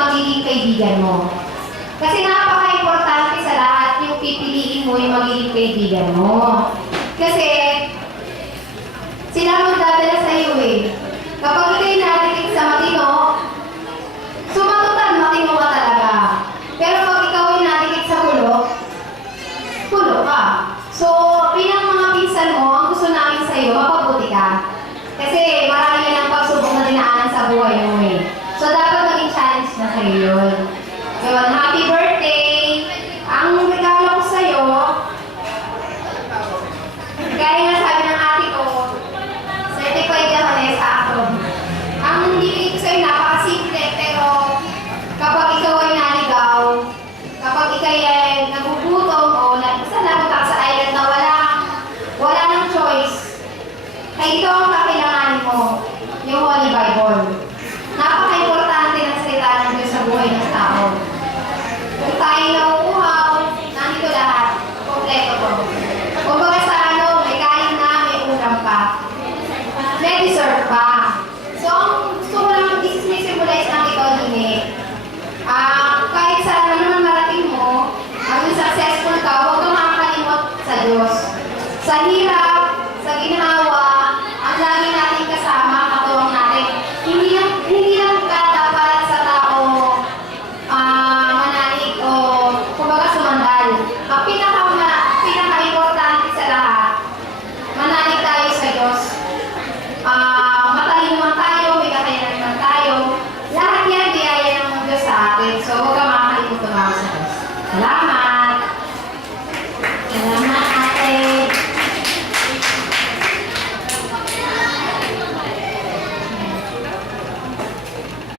magiging kaibigan mo. Kasi napaka-importante sa lahat yung pipiliin mo yung magiging kaibigan mo. Kasi, sila magdadala sa iyo eh. Kapag ikaw'y narikit sa matino, sumatutan, matino ka talaga. Pero pag ikaw'y narikit sa pulo ka. So, bilang mga pinsan mo, ang gusto namin sa iyo, mapabuti ka. Kasi marami yan ang pagsubok na dinaanan sa buhay mo eh. So, dapat maging challenge na sa iyo yun. Yun, happy birthday! Ang regalo ko sa iyo, gaya nga sabi ng ate ko, certified Japanese ako. Ang bibigay ko sa'yo napakasimple, pero kapag ikaw ay naligaw, kapag ikaw ay nagugutom o basta napunta ka sa island na wala ng choice, ay ito ang kakailanganin mo, yung Holy Bible. Napaka-importante ng salita ng Diyos sa buhay ng tao. Kung tayo nauuhaw, nandito lahat, kompleto ko. Kung baga sa may kain na, may ulam pa. May dessert pa. So, ang gusto ko lang, this is may symbolize ng ito, Nini. Kahit saan naman marating mo, maging successful ka, huwag kang makakalimot sa Diyos. Sa hirap, sa ginhawa, ang lagi natin kasama, katuwang natin. Hindi lang ka dapat sa tao manalig o kumbaga sumandal. Ang pinaka-importante sa lahat, manalig tayo sa Diyos. Matalino man tayo, may kakayanan man tayo. Lahat yan, biyaya ng Diyos sa atin. So, huwag ka makakalimot tumawag sa Diyos. Salamat!